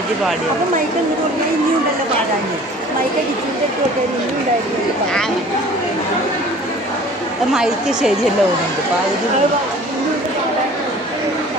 ഇജ്ജ് പാടി. അപ്പം മൈക്ക് എന്ത് കൊടുക്കാൻ ഇനിയും ഉണ്ടല്ലോ പാടാൻ. മൈക്ക് കിച്ചിൻ്റെ ഇട്ട് കൊടുക്കാൻ ഇനിയും ഉണ്ടായിരുന്നു. മൈക്ക് ശരിയല്ല തോന്നുന്നുണ്ട്.